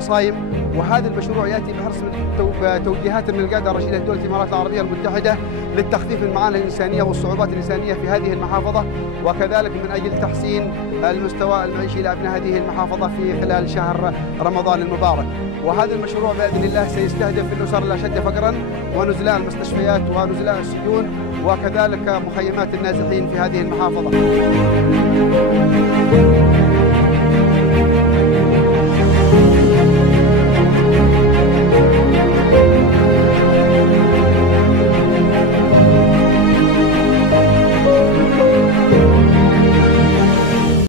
صايم. وهذا المشروع ياتي بحرص توجيهات من القياده الرشيده لدوله الامارات العربيه المتحده للتخفيف المعاناه الانسانيه والصعوبات الانسانيه في هذه المحافظه، وكذلك من اجل تحسين المستوى المعيشي لابناء هذه المحافظه في خلال شهر رمضان المبارك. وهذا المشروع باذن الله سيستهدف الاسر الاشد فقرا ونزلاء المستشفيات ونزلاء السجون وكذلك مخيمات النازحين في هذه المحافظه.